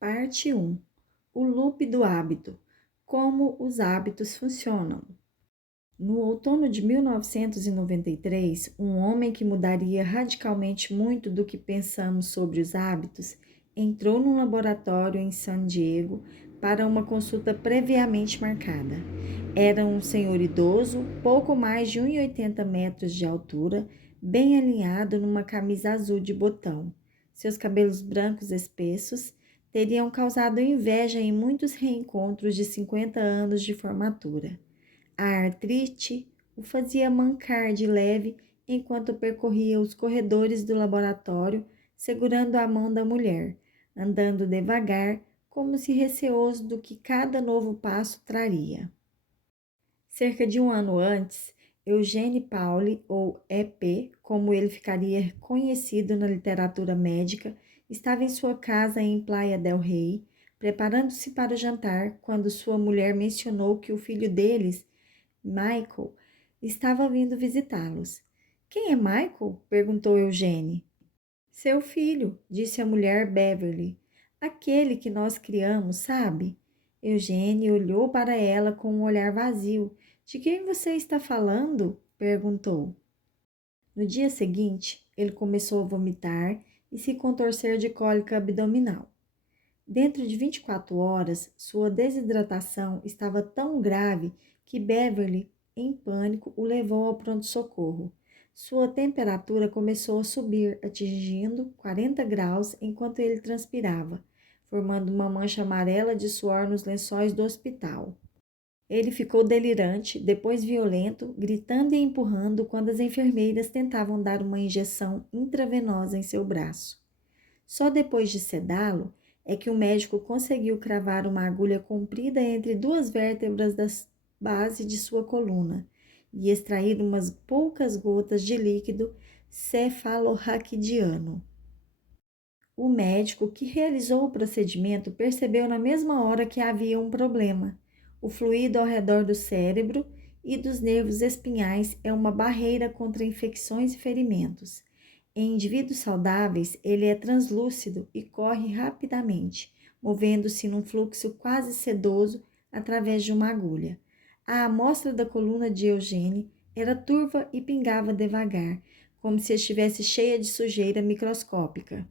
Parte 1. O loop do hábito. Como os hábitos funcionam. No outono de 1993, um homem que mudaria radicalmente muito do que pensamos sobre os hábitos entrou num laboratório em San Diego para uma consulta previamente marcada. Era um senhor idoso, pouco mais de 1,80 metros de altura, bem alinhado numa camisa azul de botão. Seus cabelos brancos espessos teriam causado inveja em muitos reencontros de 50 anos de formatura. A artrite o fazia mancar de leve enquanto percorria os corredores do laboratório, segurando a mão da mulher, andando devagar, como se receoso do que cada novo passo traria. Cerca de um ano antes, Eugene Pauli, ou EP, como ele ficaria conhecido na literatura médica, estava em sua casa em Playa del Rey, preparando-se para o jantar, quando sua mulher mencionou que o filho deles, Michael, estava vindo visitá-los. Quem é Michael? Perguntou Eugene. Seu filho, disse a mulher Beverly. Aquele que nós criamos, sabe? Eugene olhou para ela com um olhar vazio. De quem você está falando? Perguntou. No dia seguinte, ele começou a vomitar e se contorcer de cólica abdominal. Dentro de 24 horas, sua desidratação estava tão grave que Beverly, em pânico, o levou ao pronto-socorro. Sua temperatura começou a subir, atingindo 40 graus enquanto ele transpirava, formando uma mancha amarela de suor nos lençóis do hospital. Ele ficou delirante, depois violento, gritando e empurrando quando as enfermeiras tentavam dar uma injeção intravenosa em seu braço. Só depois de sedá-lo é que o médico conseguiu cravar uma agulha comprida entre duas vértebras da base de sua coluna e extrair umas poucas gotas de líquido cefalorraquidiano. O médico que realizou o procedimento percebeu na mesma hora que havia um problema. O fluido ao redor do cérebro e dos nervos espinhais é uma barreira contra infecções e ferimentos. Em indivíduos saudáveis, ele é translúcido e corre rapidamente, movendo-se num fluxo quase sedoso através de uma agulha. A amostra da coluna de Eugene era turva e pingava devagar, como se estivesse cheia de sujeira microscópica.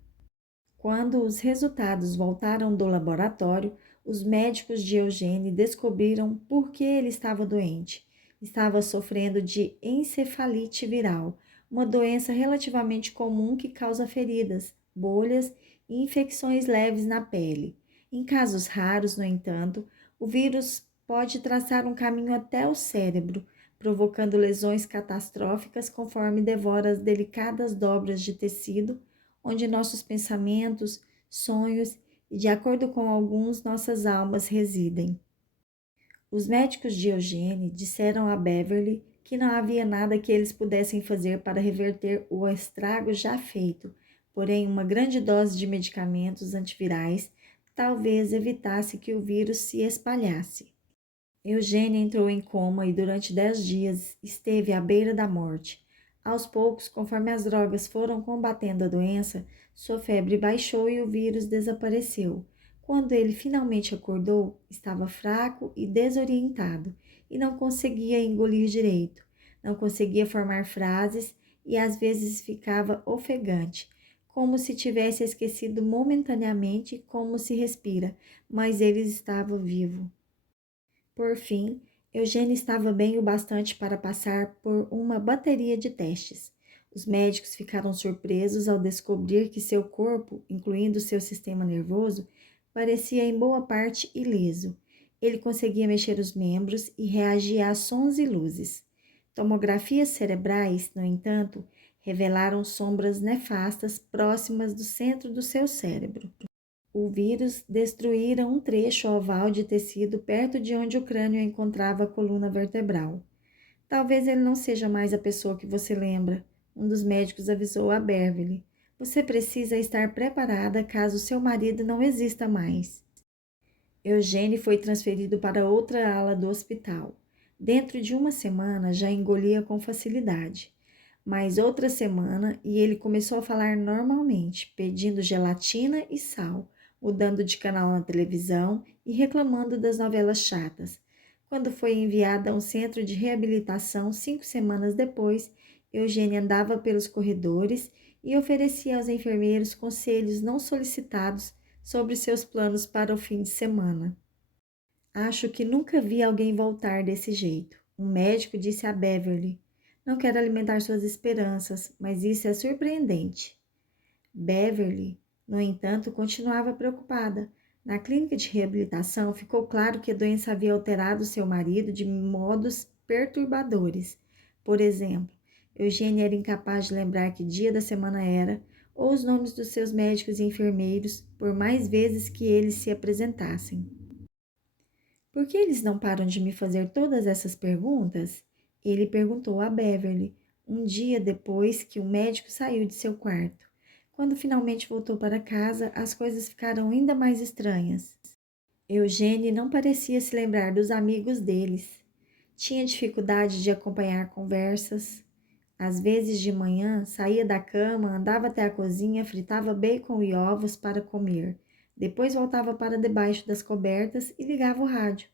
Quando os resultados voltaram do laboratório, os médicos de Eugene descobriram por que ele estava doente. Estava sofrendo de encefalite viral, uma doença relativamente comum que causa feridas, bolhas e infecções leves na pele. Em casos raros, no entanto, o vírus pode traçar um caminho até o cérebro, provocando lesões catastróficas conforme devora as delicadas dobras de tecido onde nossos pensamentos, sonhos e, de acordo com alguns, nossas almas residem. Os médicos de Eugene disseram a Beverly que não havia nada que eles pudessem fazer para reverter o estrago já feito, porém uma grande dose de medicamentos antivirais talvez evitasse que o vírus se espalhasse. Eugene entrou em coma e durante 10 dias esteve à beira da morte. Aos poucos, conforme as drogas foram combatendo a doença, sua febre baixou e o vírus desapareceu. Quando ele finalmente acordou, estava fraco e desorientado e não conseguia engolir direito, não conseguia formar frases e às vezes ficava ofegante, como se tivesse esquecido momentaneamente como se respira, mas ele estava vivo. Por fim, Eugênio estava bem o bastante para passar por uma bateria de testes. Os médicos ficaram surpresos ao descobrir que seu corpo, incluindo seu sistema nervoso, parecia em boa parte ileso. Ele conseguia mexer os membros e reagia a sons e luzes. Tomografias cerebrais, no entanto, revelaram sombras nefastas próximas do centro do seu cérebro. O vírus destruíra um trecho oval de tecido perto de onde o crânio encontrava a coluna vertebral. Talvez ele não seja mais a pessoa que você lembra, um dos médicos avisou a Beverly. Você precisa estar preparada caso seu marido não exista mais. Eugene foi transferido para outra ala do hospital. Dentro de uma semana já engolia com facilidade. Mais outra semana e ele começou a falar normalmente, pedindo gelatina e sal, mudando de canal na televisão e reclamando das novelas chatas. Quando foi enviada a um centro de reabilitação 5 semanas depois, Eugênia andava pelos corredores e oferecia aos enfermeiros conselhos não solicitados sobre seus planos para o fim de semana. Acho que nunca vi alguém voltar desse jeito. Um médico disse a Beverly: Não quero alimentar suas esperanças, mas isso é surpreendente. Beverly, no entanto, continuava preocupada. Na clínica de reabilitação, ficou claro que a doença havia alterado seu marido de modos perturbadores. Por exemplo, Eugênia era incapaz de lembrar que dia da semana era, ou os nomes dos seus médicos e enfermeiros, por mais vezes que eles se apresentassem. Por que eles não param de me fazer todas essas perguntas? Ele perguntou a Beverly, um dia depois que o médico saiu de seu quarto. Quando finalmente voltou para casa, as coisas ficaram ainda mais estranhas. Eugênie não parecia se lembrar dos amigos deles. Tinha dificuldade de acompanhar conversas. Às vezes de manhã, saía da cama, andava até a cozinha, fritava bacon e ovos para comer. Depois voltava para debaixo das cobertas e ligava o rádio.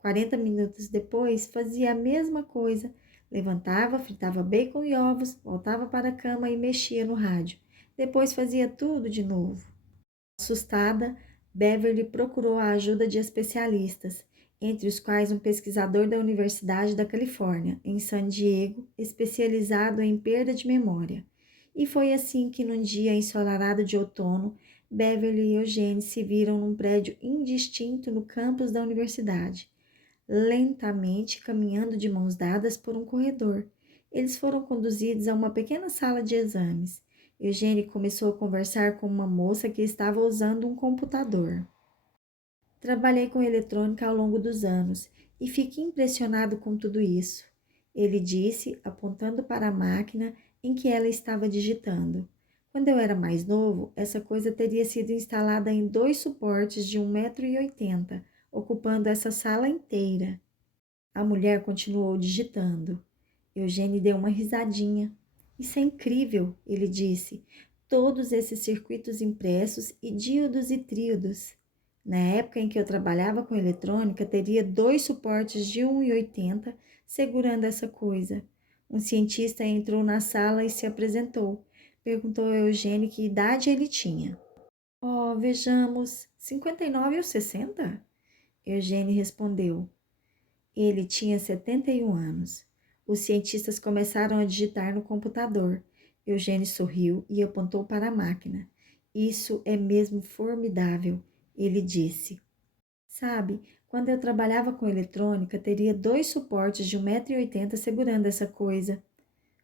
40 minutos depois, fazia a mesma coisa. Levantava, fritava bacon e ovos, voltava para a cama e mexia no rádio. Depois fazia tudo de novo. Assustada, Beverly procurou a ajuda de especialistas, entre os quais um pesquisador da Universidade da Califórnia, em San Diego, especializado em perda de memória. E foi assim que, num dia ensolarado de outono, Beverly e Eugene se viram num prédio indistinto no campus da universidade, lentamente caminhando de mãos dadas por um corredor. Eles foram conduzidos a uma pequena sala de exames. Eugênie começou a conversar com uma moça que estava usando um computador. Trabalhei com eletrônica ao longo dos anos e fiquei impressionado com tudo isso, ele disse, apontando para a máquina em que ela estava digitando. Quando eu era mais novo, essa coisa teria sido instalada em 2 suportes de 1,80 m, ocupando essa sala inteira. A mulher continuou digitando. Eugênie deu uma risadinha. Isso é incrível, ele disse. Todos esses circuitos impressos e díodos e tríodos. Na época em que eu trabalhava com eletrônica, teria 2 suportes de 1,80 segurando essa coisa. Um cientista entrou na sala e se apresentou. Perguntou a Eugênie que idade ele tinha. Oh, vejamos, 59 ou 60? Eugênie respondeu. Ele tinha 71 anos. Os cientistas começaram a digitar no computador. Eugênio sorriu e apontou para a máquina. Isso é mesmo formidável, ele disse. Sabe, quando eu trabalhava com eletrônica, teria 2 suportes de 1,80 m segurando essa coisa.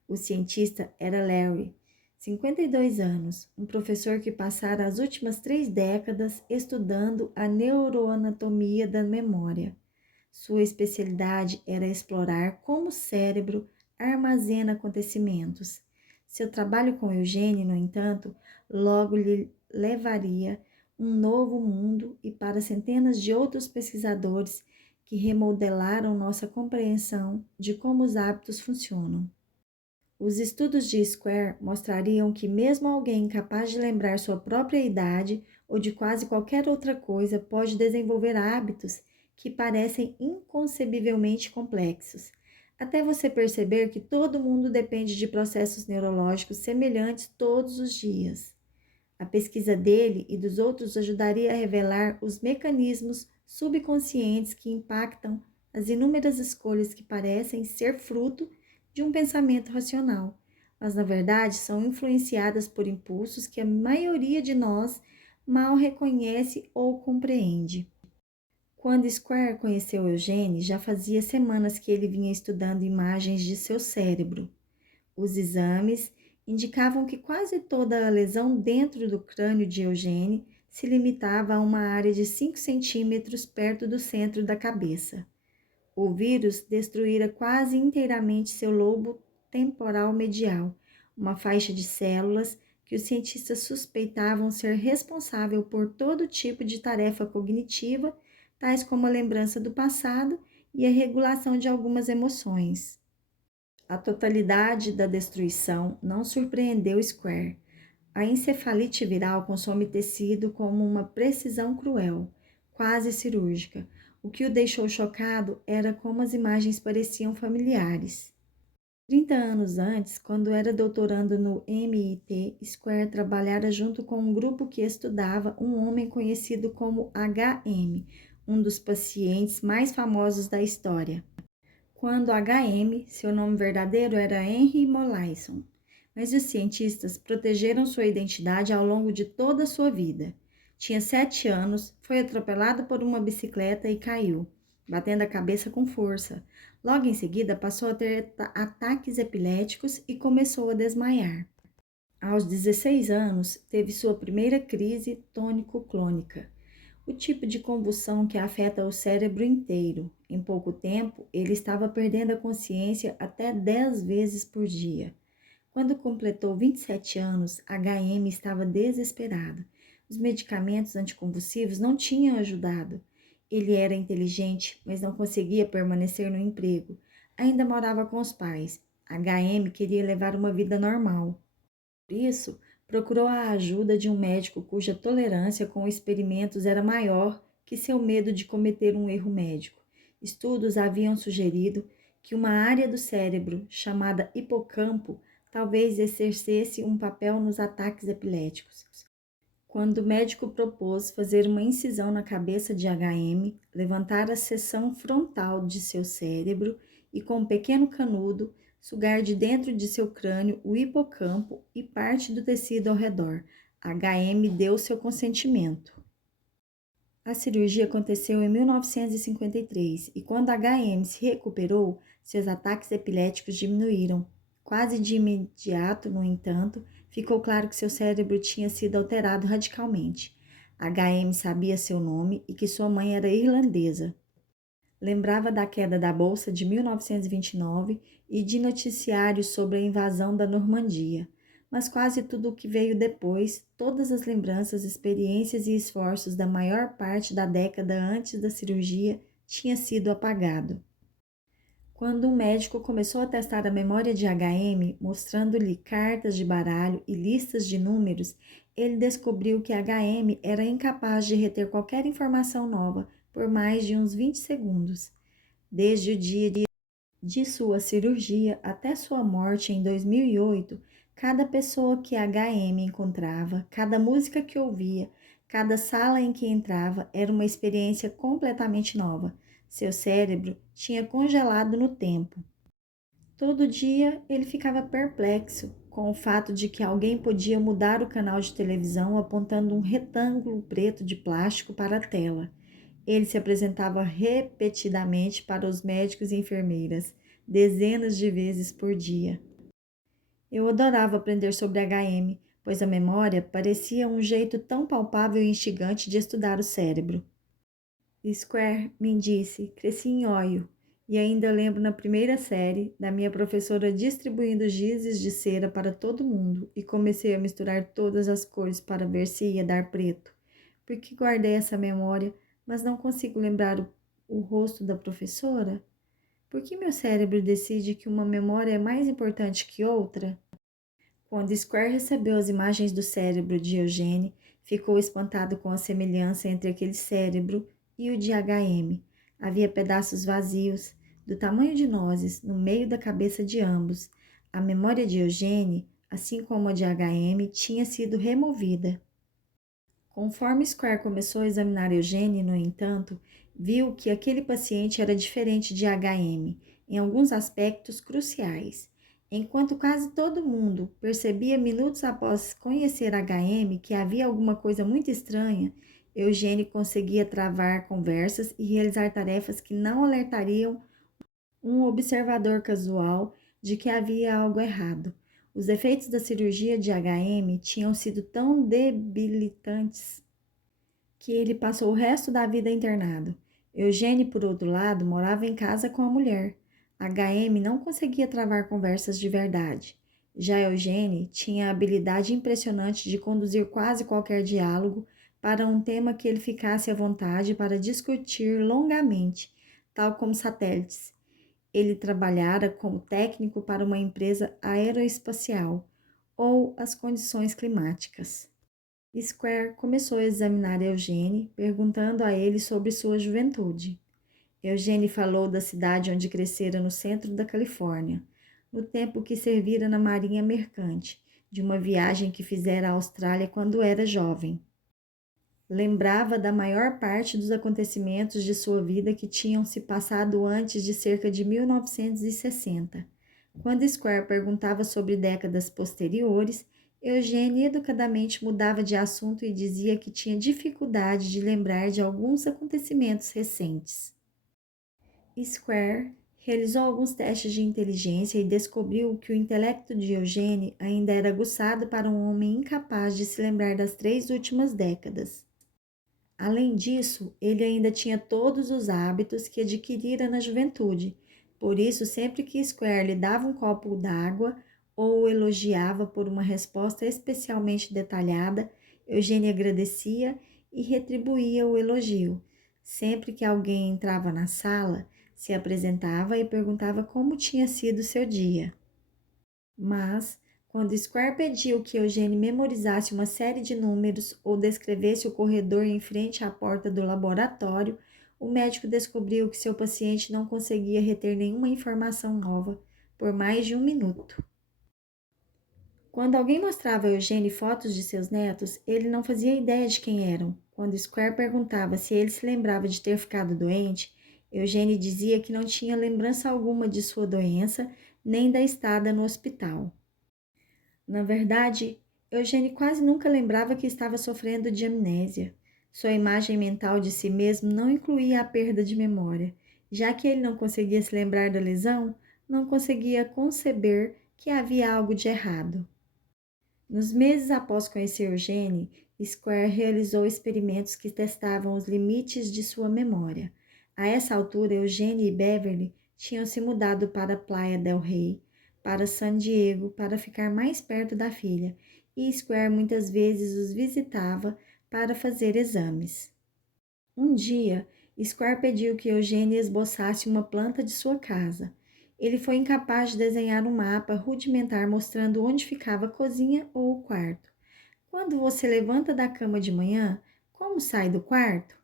O cientista era Larry, 52 anos, um professor que passara as últimas 3 décadas estudando a neuroanatomia da memória. Sua especialidade era explorar como o cérebro armazena acontecimentos. Seu trabalho com Eugênio, no entanto, logo lhe levaria um novo mundo e para centenas de outros pesquisadores que remodelaram nossa compreensão de como os hábitos funcionam. Os estudos de Square mostrariam que mesmo alguém capaz de lembrar sua própria idade ou de quase qualquer outra coisa pode desenvolver hábitos que parecem inconcebivelmente complexos, até você perceber que todo mundo depende de processos neurológicos semelhantes todos os dias. A pesquisa dele e dos outros ajudaria a revelar os mecanismos subconscientes que impactam as inúmeras escolhas que parecem ser fruto de um pensamento racional, mas na verdade são influenciadas por impulsos que a maioria de nós mal reconhece ou compreende. Quando Square conheceu Eugene, já fazia semanas que ele vinha estudando imagens de seu cérebro. Os exames indicavam que quase toda a lesão dentro do crânio de Eugene se limitava a uma área de 5 centímetros perto do centro da cabeça. O vírus destruíra quase inteiramente seu lobo temporal medial, uma faixa de células que os cientistas suspeitavam ser responsável por todo tipo de tarefa cognitiva, tais como a lembrança do passado e a regulação de algumas emoções. A totalidade da destruição não surpreendeu Square. A encefalite viral consome tecido com uma precisão cruel, quase cirúrgica. O que o deixou chocado era como as imagens pareciam familiares. 30 anos antes, quando era doutorando no MIT, Square trabalhara junto com um grupo que estudava um homem conhecido como HM, um dos pacientes mais famosos da história. Quando HM, seu nome verdadeiro era Henry Molaison, mas os cientistas protegeram sua identidade ao longo de toda a sua vida. Tinha 7 anos, foi atropelado por uma bicicleta e caiu, batendo a cabeça com força. Logo em seguida, passou a ter ataques epiléticos e começou a desmaiar. Aos 16 anos, teve sua primeira crise tônico-clônica, o tipo de convulsão que afeta o cérebro inteiro. Em pouco tempo, ele estava perdendo a consciência até 10 vezes por dia. Quando completou 27 anos, HM estava desesperado. Os medicamentos anticonvulsivos não tinham ajudado. Ele era inteligente, mas não conseguia permanecer no emprego. Ainda morava com os pais. HM queria levar uma vida normal. Por isso, procurou a ajuda de um médico cuja tolerância com experimentos era maior que seu medo de cometer um erro médico. Estudos haviam sugerido que uma área do cérebro, chamada hipocampo, talvez exercesse um papel nos ataques epiléticos. Quando o médico propôs fazer uma incisão na cabeça de HM, levantar a seção frontal de seu cérebro e, com um pequeno canudo, sugar de dentro de seu crânio o hipocampo e parte do tecido ao redor, HM deu seu consentimento. A cirurgia aconteceu em 1953 e quando HM se recuperou, seus ataques epiléticos diminuíram. Quase de imediato, no entanto, ficou claro que seu cérebro tinha sido alterado radicalmente. HM sabia seu nome e que sua mãe era irlandesa. Lembrava da queda da Bolsa de 1929 e de noticiários sobre a invasão da Normandia. Mas quase tudo o que veio depois, todas as lembranças, experiências e esforços da maior parte da década antes da cirurgia, tinha sido apagado. Quando um médico começou a testar a memória de HM, mostrando-lhe cartas de baralho e listas de números, ele descobriu que HM era incapaz de reter qualquer informação nova por mais de uns 20 segundos. Desde o dia de sua cirurgia até sua morte em 2008, cada pessoa que HM encontrava, cada música que ouvia, cada sala em que entrava era uma experiência completamente nova. Seu cérebro tinha congelado no tempo. Todo dia ele ficava perplexo com o fato de que alguém podia mudar o canal de televisão apontando um retângulo preto de plástico para a tela. Ele se apresentava repetidamente para os médicos e enfermeiras, dezenas de vezes por dia. Eu adorava aprender sobre HM, pois a memória parecia um jeito tão palpável e instigante de estudar o cérebro. Square me disse, cresci em Ohio, e ainda lembro na primeira série da minha professora distribuindo gizes de cera para todo mundo e comecei a misturar todas as cores para ver se ia dar preto. Porque guardei essa memória, mas não consigo lembrar o rosto da professora? Por que meu cérebro decide que uma memória é mais importante que outra? Quando Square recebeu as imagens do cérebro de Eugene, ficou espantado com a semelhança entre aquele cérebro e o de HM. Havia pedaços vazios, do tamanho de nozes, no meio da cabeça de ambos. A memória de Eugene, assim como a de HM, tinha sido removida. Conforme Square começou a examinar Eugene, no entanto, viu que aquele paciente era diferente de HM em alguns aspectos cruciais. Enquanto quase todo mundo percebia minutos após conhecer HM que havia alguma coisa muito estranha, Eugene conseguia travar conversas e realizar tarefas que não alertariam um observador casual de que havia algo errado. Os efeitos da cirurgia de HM tinham sido tão debilitantes que ele passou o resto da vida internado. Eugene, por outro lado, morava em casa com a mulher. HM não conseguia travar conversas de verdade. Já Eugene tinha a habilidade impressionante de conduzir quase qualquer diálogo para um tema que ele ficasse à vontade para discutir longamente, tal como satélites. Ele trabalhara como técnico para uma empresa aeroespacial. ou as condições climáticas. Square começou a examinar Eugene, perguntando a ele sobre sua juventude. Eugene falou da cidade onde crescera no centro da Califórnia, no tempo que servira na marinha mercante, de uma viagem que fizera à Austrália quando era jovem. Lembrava da maior parte dos acontecimentos de sua vida que tinham se passado antes de cerca de 1960. Quando Square perguntava sobre décadas posteriores, Eugênia educadamente mudava de assunto e dizia que tinha dificuldade de lembrar de alguns acontecimentos recentes. Square realizou alguns testes de inteligência e descobriu que o intelecto de Eugênia ainda era aguçado para um homem incapaz de se lembrar das 3 últimas décadas. Além disso, ele ainda tinha todos os hábitos que adquirira na juventude. Por isso, sempre que Square lhe dava um copo d'água ou o elogiava por uma resposta especialmente detalhada, Eugênia agradecia e retribuía o elogio. Sempre que alguém entrava na sala, se apresentava e perguntava como tinha sido seu dia. Mas, quando Square pediu que Eugênia memorizasse uma série de números ou descrevesse o corredor em frente à porta do laboratório, o médico descobriu que seu paciente não conseguia reter nenhuma informação nova por mais de 1 minuto. Quando alguém mostrava a Eugênia fotos de seus netos, ele não fazia ideia de quem eram. Quando Square perguntava se ele se lembrava de ter ficado doente, Eugênia dizia que não tinha lembrança alguma de sua doença, nem da estada no hospital. Na verdade, Eugênio quase nunca lembrava que estava sofrendo de amnésia. Sua imagem mental de si mesmo não incluía a perda de memória. Já que ele não conseguia se lembrar da lesão, não conseguia conceber que havia algo de errado. Nos meses após conhecer Eugênio, Square realizou experimentos que testavam os limites de sua memória. A essa altura, Eugênio e Beverly tinham se mudado para Playa del Rey, para San Diego, para ficar mais perto da filha, e Square muitas vezes os visitava para fazer exames. Um dia, Square pediu que Eugênia esboçasse uma planta de sua casa. Ele foi incapaz de desenhar um mapa rudimentar mostrando onde ficava a cozinha ou o quarto. Quando você levanta da cama de manhã, como sai do quarto?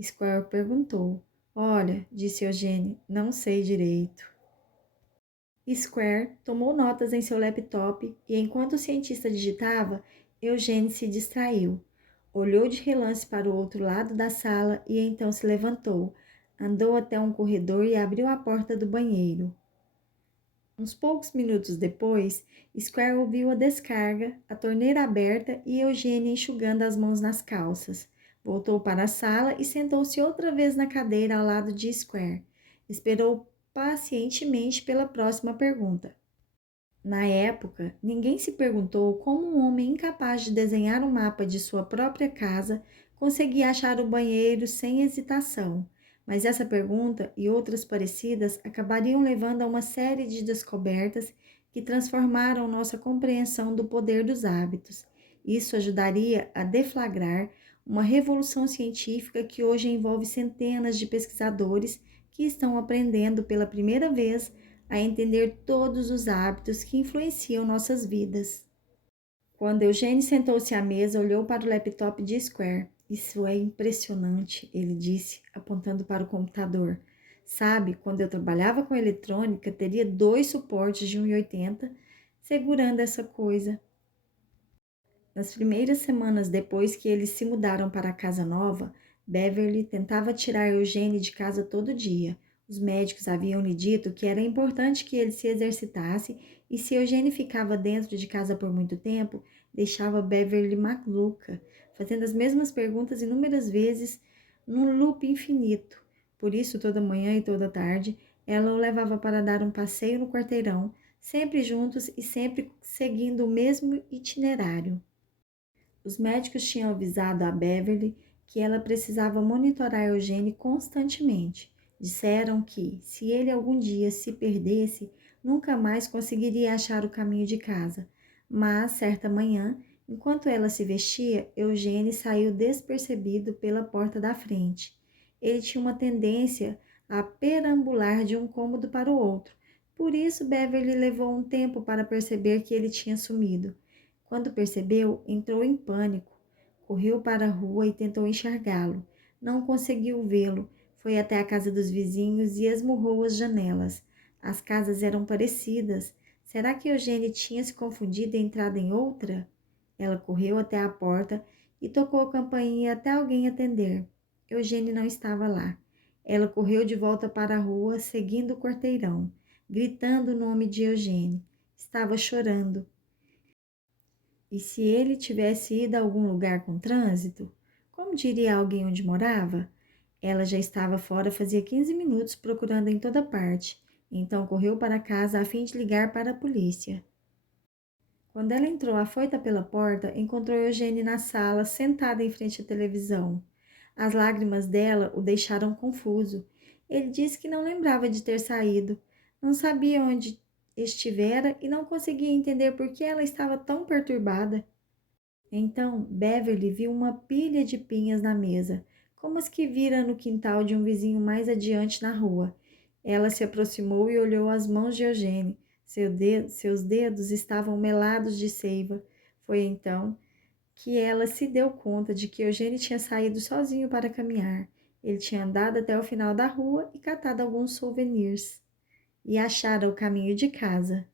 Square perguntou. Olha, disse Eugênia, não sei direito. Square tomou notas em seu laptop e, enquanto o cientista digitava, Eugênio se distraiu. Olhou de relance para o outro lado da sala e então se levantou. Andou até um corredor e abriu a porta do banheiro. Uns poucos minutos depois, Square ouviu a descarga, a torneira aberta e Eugênia enxugando as mãos nas calças. Voltou para a sala e sentou-se outra vez na cadeira ao lado de Square. Esperou pacientemente pela próxima pergunta. Na época, ninguém se perguntou como um homem incapaz de desenhar um mapa de sua própria casa conseguia achar o banheiro sem hesitação. Mas essa pergunta e outras parecidas acabariam levando a uma série de descobertas que transformaram nossa compreensão do poder dos hábitos. Isso ajudaria a deflagrar uma revolução científica que hoje envolve centenas de pesquisadores que estão aprendendo pela primeira vez a entender todos os hábitos que influenciam nossas vidas. Quando Eugênio sentou-se à mesa, olhou para o laptop de Square. Isso é impressionante, ele disse, apontando para o computador. Sabe, quando eu trabalhava com eletrônica, teria 2 suportes de 1,80 segurando essa coisa. Nas primeiras semanas depois que eles se mudaram para a casa nova, Beverly tentava tirar Eugênio de casa todo dia. Os médicos haviam lhe dito que era importante que ele se exercitasse e se Eugênio ficava dentro de casa por muito tempo, deixava Beverly maluca, fazendo as mesmas perguntas inúmeras vezes num loop infinito. Por isso, toda manhã e toda tarde, ela o levava para dar um passeio no quarteirão, sempre juntos e sempre seguindo o mesmo itinerário. Os médicos tinham avisado a Beverly que ela precisava monitorar Eugênio constantemente. Disseram que, se ele algum dia se perdesse, nunca mais conseguiria achar o caminho de casa. Mas, certa manhã, enquanto ela se vestia, Eugênio saiu despercebido pela porta da frente. Ele tinha uma tendência a perambular de um cômodo para o outro. Por isso, Beverly levou um tempo para perceber que ele tinha sumido. Quando percebeu, entrou em pânico. Correu para a rua e tentou enxergá-lo. Não conseguiu vê-lo. Foi até a casa dos vizinhos e esmurrou as janelas. As casas eram parecidas. Será que Eugênia tinha se confundido e entrado em outra? Ela correu até a porta e tocou a campainha até alguém atender. Eugênia não estava lá. Ela correu de volta para a rua, seguindo o quarteirão, gritando o nome de Eugênia. Estava chorando. E se ele tivesse ido a algum lugar com trânsito? Como diria alguém onde morava? Ela já estava fora fazia 15 minutos procurando em toda parte. Então correu para casa a fim de ligar para a polícia. Quando ela entrou afoita pela porta, encontrou Eugênie na sala, sentada em frente à televisão. As lágrimas dela o deixaram confuso. Ele disse que não lembrava de ter saído, não sabia onde estivera e não conseguia entender por que ela estava tão perturbada. Então, Beverly viu uma pilha de pinhas na mesa, como as que vira no quintal de um vizinho mais adiante na rua. Ela se aproximou e olhou as mãos de Eugênie. Seus dedos estavam melados de seiva. Foi então que ela se deu conta de que Eugênie tinha saído sozinho para caminhar. Ele tinha andado até o final da rua e catado alguns souvenirs. E achara o caminho de casa.